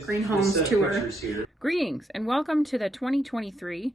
Green Homes Tour. Greetings and welcome to the 2023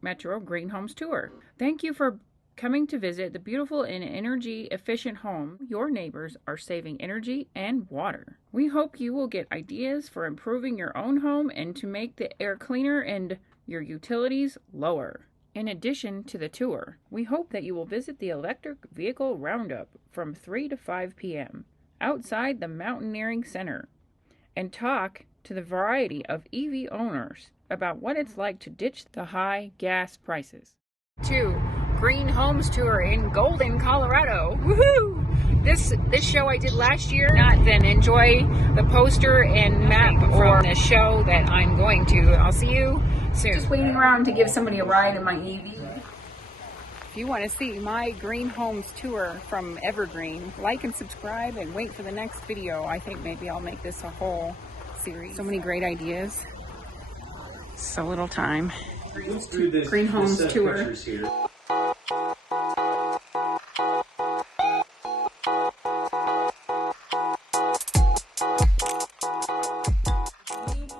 Metro Green Homes Tour. Thank you for coming to visit the beautiful and energy efficient home. Your neighbors are saving energy and water. We hope you will get ideas for improving your own home and to make the air cleaner and your utilities lower. In addition to the tour, we hope that you will visit the electric vehicle roundup from 3 to 5 p.m. outside the Mountaineering Center and talk to the variety of EV owners about what it's like to ditch the high gas prices. 2. Green Homes Tour in Golden, Colorado. Woohoo! This show I did last year. Not then enjoy the poster and map or the show that I'm going to. I'll see you soon. Just waiting around to give somebody a ride in my EV. If you want to see my Green Homes Tour from Evergreen, like and subscribe and wait for the next video. I think maybe I'll make this a whole series. So many great ideas. So little time. Green Homes Tour.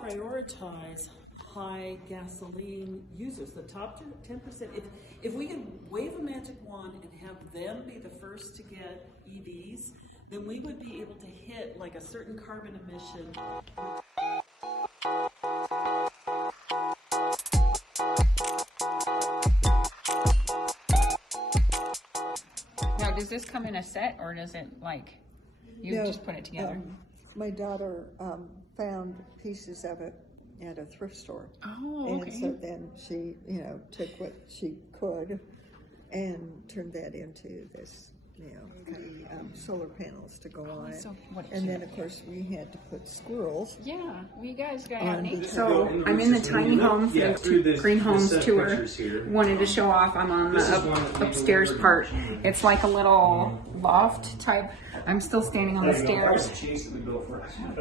Prioritize high gasoline users, the top 10%. If we can wave a magic wand and have them be the first to get EVs, then we would be able to hit like a certain carbon emission. Now, does this come in a set or does it like, you just put it together? My daughter found pieces of it at a thrift store. Oh, okay. And so then she, took what she could and turned that into this, solar panels to go on it. And then, of course, we had to put squirrels. Yeah, well, you guys got out nature. So I'm in the tiny home for the Green Homes Tour. Wanted to show off. I'm on the upstairs part. It's like a little loft type. I'm still standing on the stairs.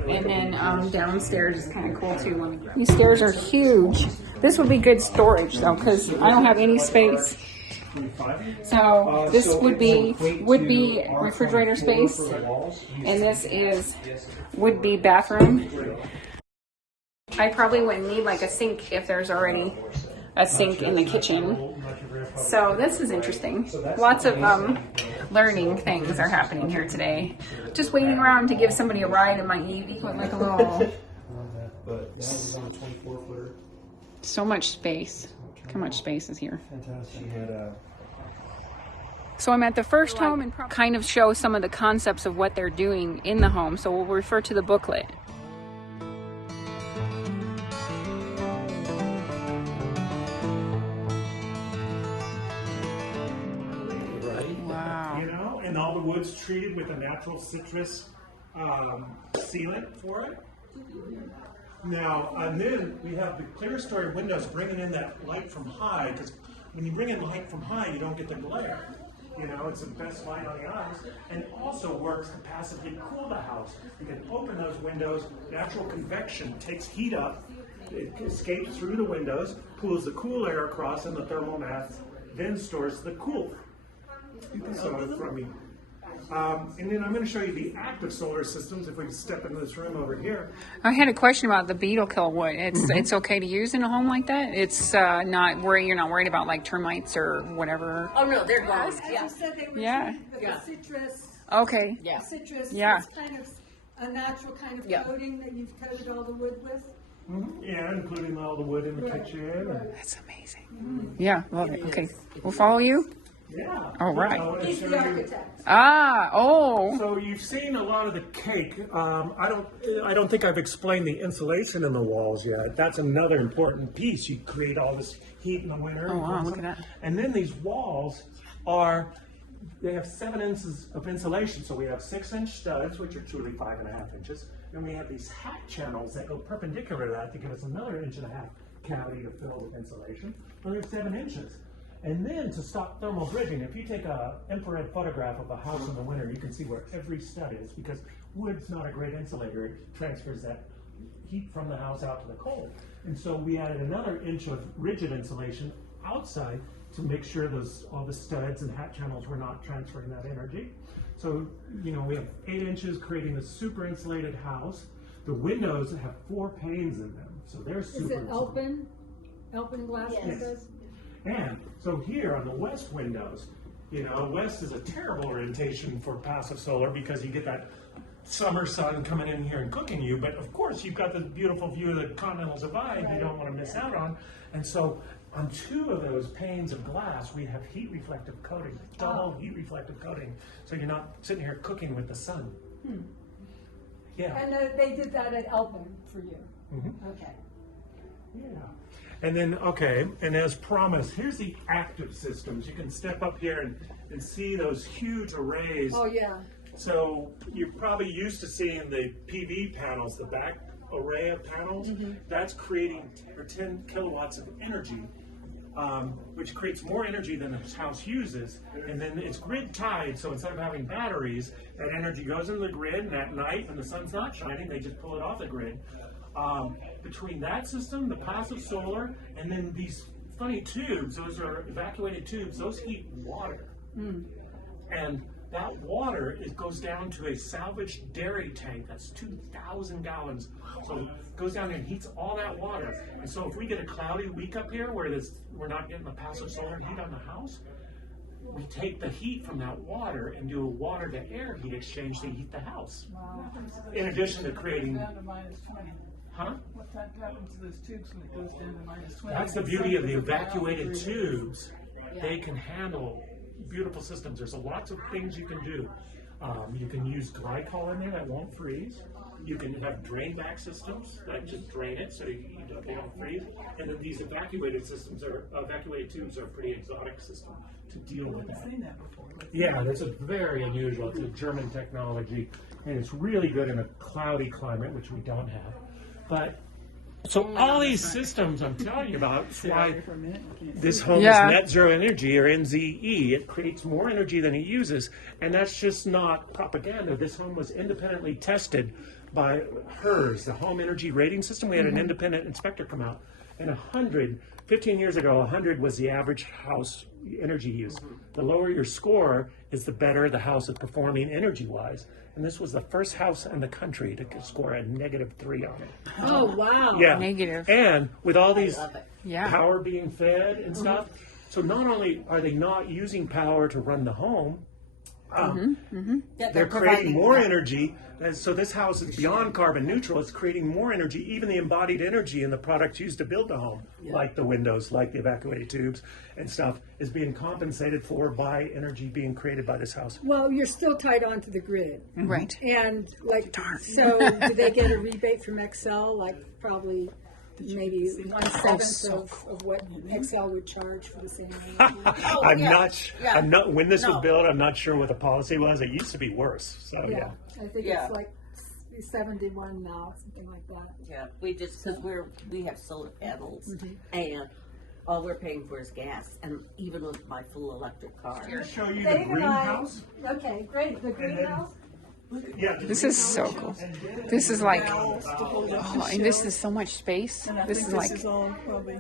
And then downstairs is kind of cool too. These stairs are huge. This would be good storage though, because I don't have any space. So this would be refrigerator space, and this would be bathroom. I probably wouldn't need like a sink if there's already a sink in the kitchen. So this is interesting. Lots of learning things are happening here today. Just waiting around to give somebody a ride in my EV with like a little. So much space. How much space is here? So I'm at the first home and kind of show some of the concepts of what they're doing in the home. So we'll refer to the booklet. Wow. And all the wood's treated with a natural citrus sealant for it. Now, and then we have the clear story windows bringing in that light from high, because when you bring in light from high, you don't get the glare. It's the best light on the eyes, and also works to passively cool the house. You can open those windows, natural convection takes heat up, it escapes through the windows, pulls the cool air across in the thermal mass, then stores the cool. And then I'm going to show you the active solar systems. If we step into this room over here. I had a question about the beetle kill wood. It's okay to use in a home like that. It's you're not worried about like termites or whatever. Oh no, they're gone. Yeah. Citrus. Okay. Yeah. Citrus. Yeah. It's kind of a natural kind of coating that you've coated all the wood with. Yeah, including all the wood in the kitchen. That's amazing. Yeah, love it. Okay, we'll follow you. Yeah. All right. He's the architect. So you've seen a lot of the cake. I don't think I've explained the insulation in the walls yet. That's another important piece. You create all this heat in the winter. Oh wow, look at that. And then these walls they have 7 inches of insulation. So we have 6-inch studs, which are truly 5.5 inches. And we have these hat channels that go perpendicular to that to give us another 1.5 inch cavity to fill with insulation. And we have 7 inches. And then to stop thermal bridging, if you take an infrared photograph of a house in the winter, you can see where every stud is, because wood's not a great insulator. It transfers that heat from the house out to the cold. And so we added another inch of rigid insulation outside to make sure all the studs and hat channels were not transferring that energy. So, we have 8 inches creating a super insulated house. The windows have 4 panes in them, so they're super. Is it open glass windows? And so here on the west windows, you know, west is a terrible orientation for passive solar because you get that summer sun coming in here and cooking you, but of course you've got this beautiful view of the Continental Divide you don't want to miss out on. And so on 2 of those panes of glass, we have heat reflective coating, double heat reflective coating, so you're not sitting here cooking with the sun. Yeah. And they did that at Elpin for you? Mm-hmm. Okay. Yeah. And then, okay, and as promised, here's the active systems. You can step up here and see those huge arrays. Oh, yeah. So you're probably used to seeing the PV panels, the back array of panels. That's creating 10 kilowatts of energy, which creates more energy than the house uses. And then it's grid tied, so instead of having batteries, that energy goes into the grid, and at night when the sun's not shining, they just pull it off the grid. Between that system, the passive solar, and then these funny tubes, those are evacuated tubes, those heat water. And that water, it goes down to a salvaged dairy tank that's 2,000 gallons. So it goes down there and heats all that water. And so if we get a cloudy week up here where we're not getting the passive solar heat on the house, we take the heat from that water and do a water to air heat exchange to heat the house. Wow. In addition to creating... Down to minus 20. Huh? What happens to those tubes when it goes down to minus 20? That's the beauty of the evacuated tubes. They can handle beautiful systems. There's lots of things you can do. You can use glycol in there that won't freeze. You can have drain back systems that just drain it so they don't freeze. And then these evacuated tubes are a pretty exotic system to deal with that. I've seen that before. Yeah, that's a very unusual. It's a German technology, and it's really good in a cloudy climate, which we don't have. But so all these systems I'm telling you about, that's why this home is net zero energy, or NZE. It creates more energy than it uses, and that's just not propaganda. This home was independently tested by HERS, the Home Energy Rating System. We had an independent inspector come out, and 15 years ago, 100 was the average house energy use. The lower your score is the better the house is performing energy-wise. And this was the first house in the country to score a -3 on it. Oh, wow. Yeah. Negative. And with all these Yeah. power being fed and stuff, so not only are they not using power to run the home, they're creating more energy. And so this house is beyond carbon neutral. It's creating more energy, even the embodied energy in the products used to build the home, like the windows, like the evacuated tubes and stuff, is being compensated for by energy being created by this house. Well, you're still tied onto the grid. Right. And so do they get a rebate from Excel, like probably maybe 1/7 of what Excel would charge for the same energy? I'm not, when this was built, I'm not sure what the policy was. It used to be worse. So I think it's like 71 now, something like that. Yeah, we just, because we have solar panels, and all we're paying for is gas, and even with my full electric car. I'll show you the greenhouse. Okay, great. The greenhouse? Yeah, This is so cool. This is like, and this is so much space. And I This think is this like, is all probably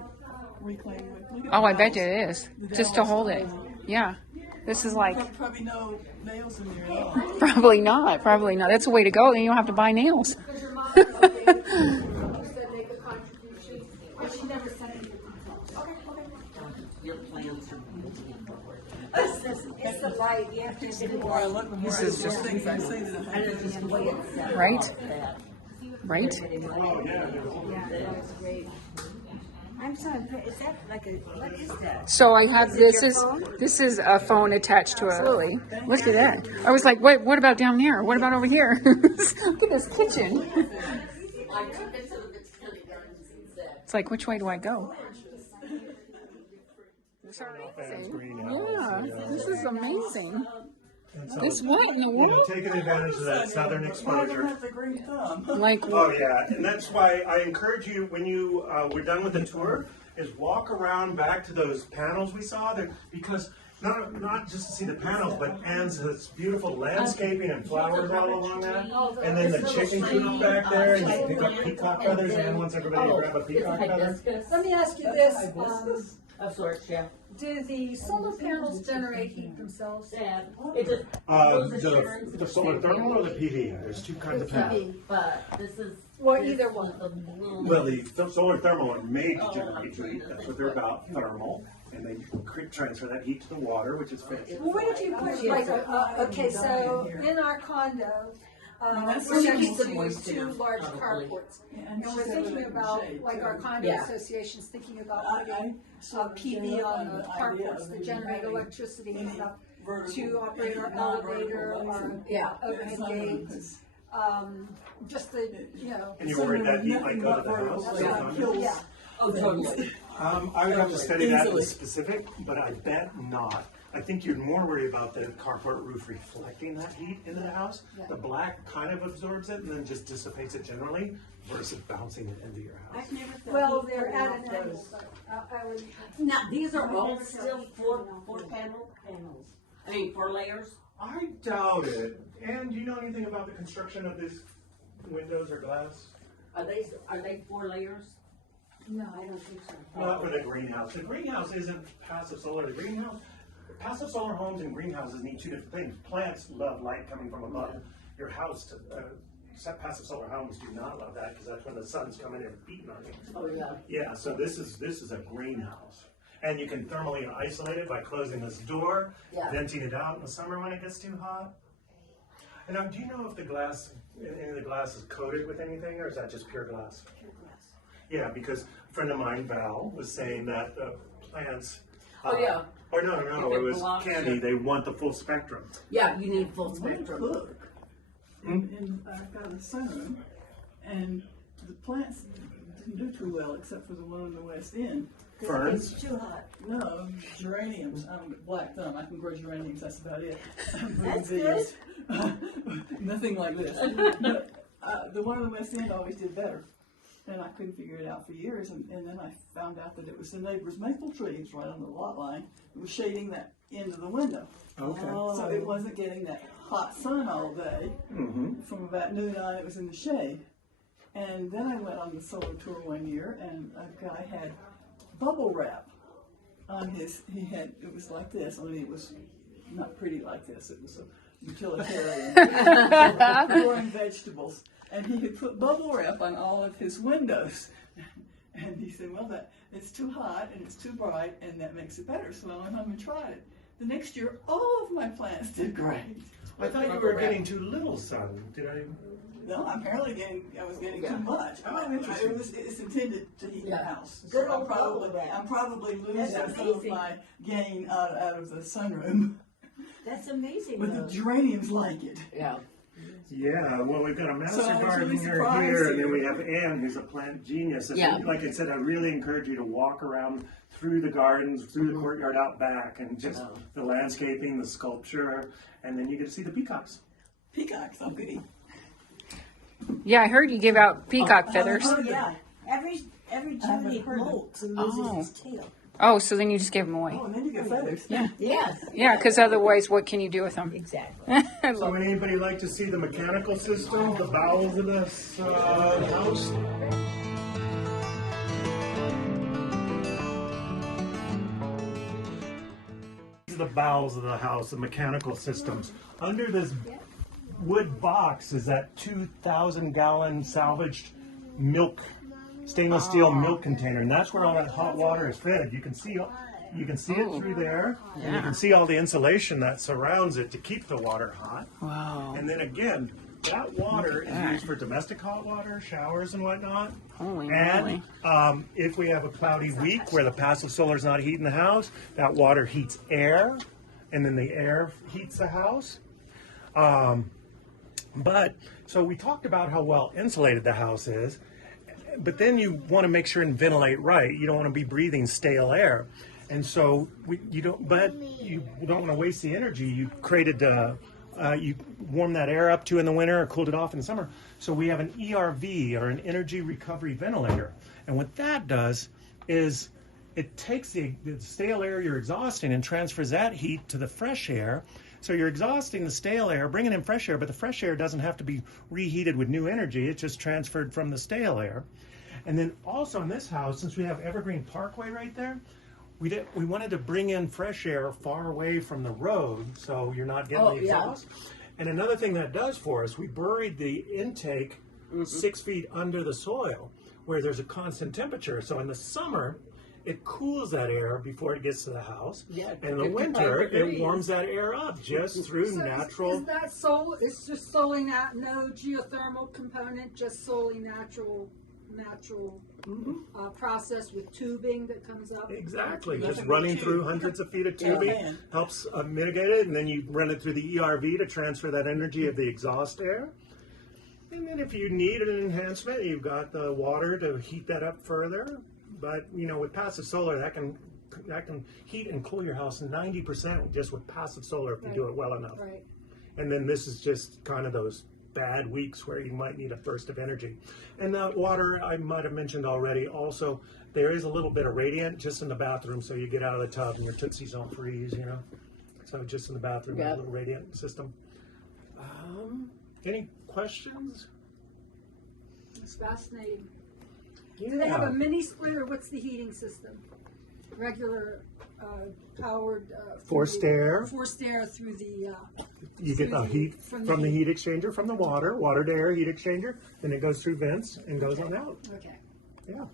reclaimed. Look at oh, the I bet dowels. it is. The Just to dowels. hold it. Yeah. This is like, Probably no nails in there at all. probably not. Probably not. That's the way to go. Then you don't have to buy nails. Because your mom said make a contribution, but she never sent me the details. Your plans are It's the light. You have to see The more I look, the more I is more just- things I see that I and it's just the way it's set up. Right? that- Right? Yeah, that was great. I'm sorry, is that like a, what is that? So I have, this is a phone attached to a lily. Look at that. I was like, what about down there? What about over here? Look at this kitchen. I took it to the Botanic Gardens and said, It's like, which way do I go? Yeah, this is amazing. This what in the world? taking advantage of that southern I exposure. don't have the green thumb. Like, Oh yeah, and that's why I encourage you when you we're done with the tour, is walk around back to those panels we saw there, because not just to see the panels, but Anne's this beautiful landscaping and flowers all along that, and then the chicken coop back there, and you can pick up peacock feathers. Anne wants everybody to grab a peacock feather. Let me ask you this. of sorts, yeah. Do the solar panels generate heat themselves? And it just, The solar thermal or the PV? There's two kinds of panels. PV. but this is, Well, either one. Well, the solar thermal are made to generate heat. That's what they're about, thermal. And they transfer that heat to the water, which is fancy. Well, what if you put like okay, so in our condo, that's we're what thinking she to wants put to two do, large probably. carports, And and we're thinking about like our condo association's thinking about putting PV on the carports to generate electricity enough to operate our elevator, our overhead gates. Just the And you worried that heat might go to the house? yeah. Oh, totally. I would have to study that in specific, but I bet not. I think you're more worried about the carport roof reflecting that heat into the house. The black kind of absorbs it and then just dissipates it generally, versus bouncing it into your house. I've never thought Well, he'd they're put at enough an angle, those. but I would. Now, these are all still four panels. I mean, 4 layers. I doubt it. And do you know anything about the construction of these windows or glass? Are they 4 layers? No, I don't think so. Not for the greenhouse. The greenhouse isn't passive solar. The greenhouse, passive solar homes and greenhouses need two different things. Plants love light coming from above. Your house, passive solar homes do not love that because that's when the sun's coming in and beating on you. Oh yeah. Yeah, so this is a greenhouse. And you can thermally isolate it by closing this door, venting it out in the summer when it gets too hot. And now, do you know if the glass, any of the glass is coated with anything, or is that just pure glass? Pure glass. Yeah, because a friend of mine, Val, was saying that plants. Oh, yeah. Or no, If it it was belongs Candy. to- They want the full spectrum. Yeah, you need full When spectrum. I cook, and I've got a sunroom, and the plants didn't do too well except for the one on the west end. Ferns. It's too hot. No, geraniums. I'm black thumb. I can grow geraniums. That's about it. That's These. Nothing like this. But, the one on the west end always did better, and I couldn't figure it out for years. And then I found out that it was the neighbor's maple trees right on the lot line that was shading that end of the window. Okay. So it wasn't getting that hot sun all day. From about noon on, it was in the shade. And then I went on the solar tour one year, and a guy had bubble wrap on his. It was like this, only it was not pretty like this. It was a utilitarian growing vegetables, and he had put bubble wrap on all of his windows. And he said, "Well, it's too hot and it's too bright, and that makes it better." So I went home and tried it. The next year, all of my plants did great. I thought you were getting too little sun. Did I? No, I'm apparently I was getting too much. It's intended to heat the house. Good So old bubble wrap. I'm probably losing That's some of amazing. my gain out of the sunroom. That's amazing. But the geraniums like it. Yeah. Yeah, well, we've got a master So I was really gardener surprised here, and here. then we have Ann, who's a plant genius. And Yeah. like I said, I really encourage you to walk around through the gardens, through the courtyard out back, and just the landscaping, the sculpture, and then you get to see the peacocks. Peacocks, oh goody. Yeah, I heard you give out peacock feathers. Oh yeah. Every June he molts and loses his tail. Oh, so then you just give them away. Oh, and then you get feathers. Yeah. Yes. Yeah, because otherwise, what can you do with them? Exactly. So would anybody like to see the mechanical system, the bowels of this house? These are the bowels of the house, the mechanical systems. Under this wood box is that 2,000-gallon salvaged milk, stainless steel milk container, and that's where all that hot water is fed. You can see it through there, and you can see all the insulation that surrounds it to keep the water hot. Wow. And then again, that water is used for domestic hot water, showers and whatnot. Holy And moly. if we have a cloudy week where the passive solar is not heating the house, that water heats air, and then the air heats the house. But so we talked about how well insulated the house is, but then you want to make sure and ventilate right. You don't want to be breathing stale air, and so you don't want to waste the energy. You created you warm that air up to in the winter or cooled it off in the summer. So we have an ERV, or an energy recovery ventilator, and what that does is it takes the stale air you're exhausting and transfers that heat to the fresh air. So you're exhausting the stale air, bringing in fresh air, but the fresh air doesn't have to be reheated with new energy. It's just transferred from the stale air. And then also in this house, since we have Evergreen Parkway right there, we wanted to bring in fresh air far away from the road, so you're not getting the exhaust. And another thing that does for us, we buried the intake 6 feet under the soil, where there's a constant temperature. So in the summer, it cools that air before it gets to the house. Yeah. And in the winter, it warms that air up just through natural. Is that it's just solely no geothermal component, just solely natural process with tubing that comes up? Exactly. Just running through hundreds of feet of tubing helps mitigate it. And then you run it through the ERV to transfer that energy of the exhaust air. And then if you need an enhancement, you've got the water to heat that up further. But, you know, with passive solar, that can heat and cool your house 90% just with passive solar if you do it well enough. Right. And then this is just kind of those bad weeks where you might need a burst of energy. And the water, I might have mentioned already, also, there is a little bit of radiant just in the bathroom, so you get out of the tub and your tootsies don't freeze, you know. So just in the bathroom, a little radiant system. Any questions? It's fascinating. Yeah. Do they have a mini split, or what's the heating system? Regular powered Forced air. Forced air through the. You get the heat from the heat exchanger from the water to air heat exchanger, then it goes through vents and goes on out. Okay. Yeah.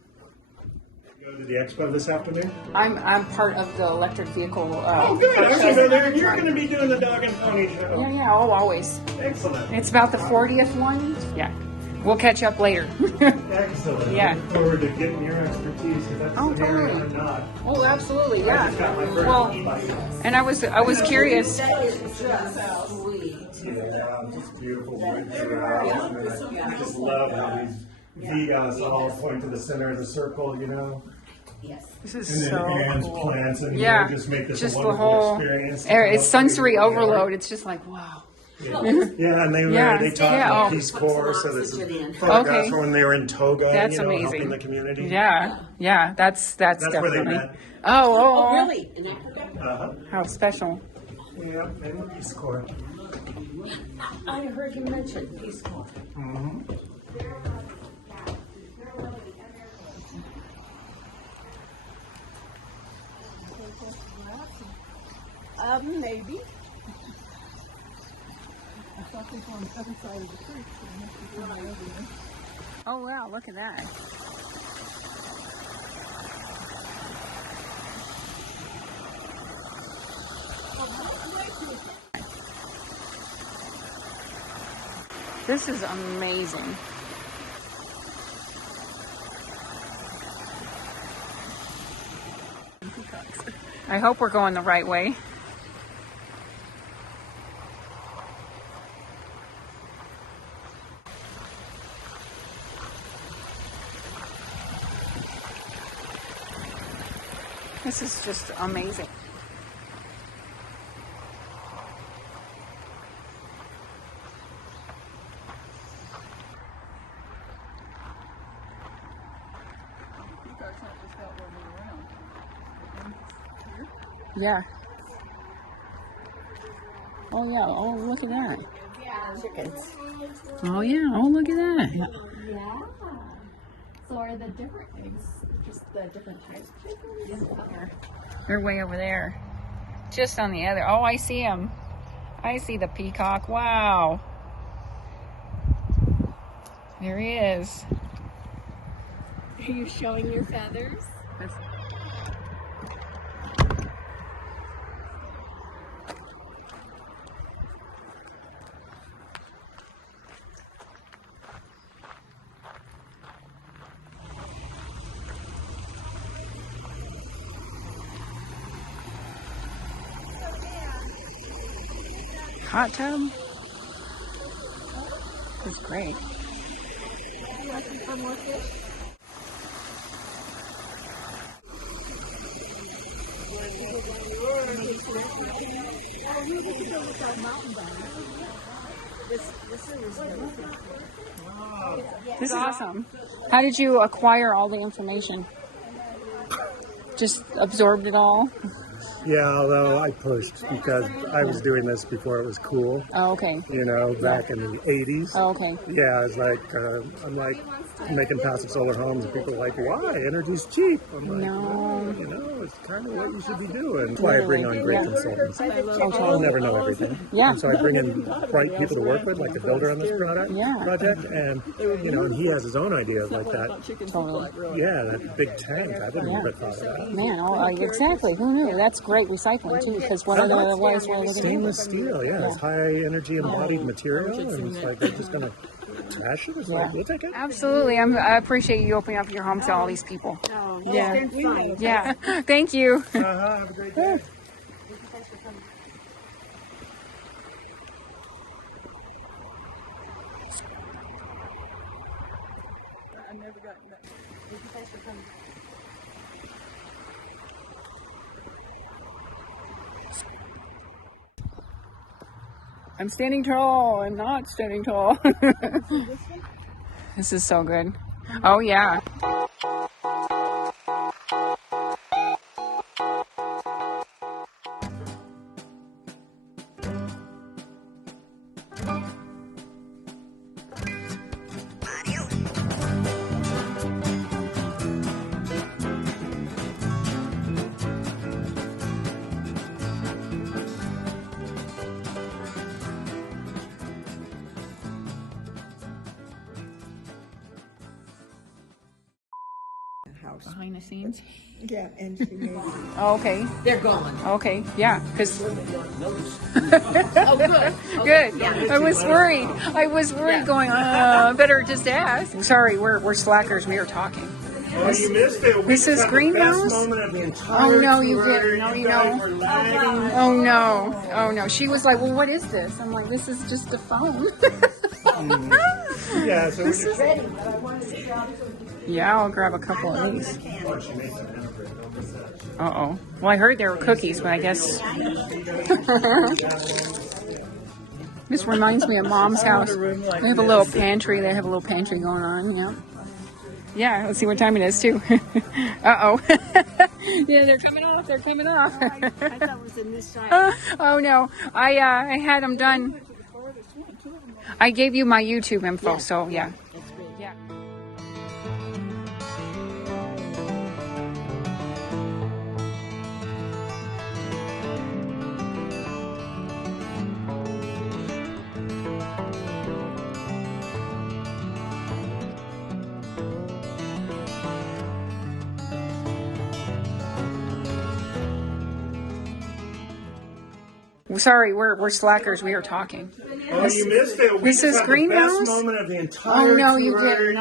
Go to the expo this afternoon. I'm part of the electric vehicle. Oh, good. I was going there. You're going to be doing the dog and pony show. Yeah, oh, always. Excellent. It's about the 40th one. Yeah. We'll catch up later. Excellent. Yeah. I look forward to getting your expertise, because that's an area I'm not. Oh, absolutely. I Yeah. just got my first e-bike. And I was curious. That is just sweet. Yeah, just beautiful woods throughout. And I just love how these Vigas all point to the center of the circle, you know. Yes. This is And then so Anne's cool. plants and Yeah. just make this Just a the wonderful whole experience. it's sensory overload. It's just like, wow. Yeah, and they taught Yeah, the Peace Corps, so this is Oxygen in. photographs Okay. when they were in Toga, That's you know, amazing. helping the community. Yeah, that's That's where they definitely. met. Oh, Really? In Africa? Uh-huh. How special. Yeah, and the Peace Corps. I heard you mention Peace Corps. Mm-hmm. Maybe. Oh wow, look at that. This is amazing. I hope we're going the right way. This is just amazing. Yeah. Oh yeah. Oh look at that. Chickens. Oh yeah. Oh look at that. Yeah. So are the different eggs just the different types of chickens? Yeah. They're way over there. Just on the other. Oh, I see them. I see the peacock. Wow. There he is. Are you showing your feathers? Hot tub. That's great. This is awesome. How did you acquire all the information? Just absorbed it all? Yeah, although I pushed because I was doing this before it was cool. Oh, okay. You know, back in the 80s. Oh, okay. Yeah, it's like, I'm like making passive solar homes and people are like, why? Energy's cheap. I'm like, No. you know, it's kind of what you should be doing. That's why I bring on great consultants. I'll never know everything. Yeah. And so I bring in bright people to work with, like the builder on this project, and, you know, and he has his own idea of like that. Totally. Yeah, that big tank. I wouldn't have thought of that. Man, exactly. Who knew? That's great recycling too, because one of the ways we're living stainless steel, it's high energy embodied material, and it's like they're just gonna trash it. It's like, we'll take it. Absolutely. I appreciate you opening up your home to all these people. Yeah. Thank you. Have a great day. I've never gotten that. Thanks for coming. I'm standing tall. I'm not standing tall. This is so good. Oh, yeah. House. Behind the scenes. Yeah, and she made Oh, okay. They're gone. Okay. Yeah. Because. Oh, good. Good. I was worried. Going, better just ask. Sorry, we're slackers. We are talking. Oh, you missed it. This is Greenhouse? Oh, no, you didn't. No, you know. Oh, no. Oh, no. She was like, well, what is this? I'm like, this is just a phone. Yeah, so This is ready. Yeah, I'll grab a couple of these. Uh-oh. Well, I heard there were cookies, but I guess... This reminds me of Mom's house. They have a little pantry. They have a little pantry going on, yeah. Yeah, let's see what time it is, too. Uh-oh. Yeah, they're coming off. They're coming off. I thought it was in this side. Oh, no. I had them done. I gave you my YouTube info, so yeah. Yeah. Sorry, we're slackers. We are talking. Oh, you missed it. This is Greenhouse? Best moment of the entire Oh, no, you tour. didn't.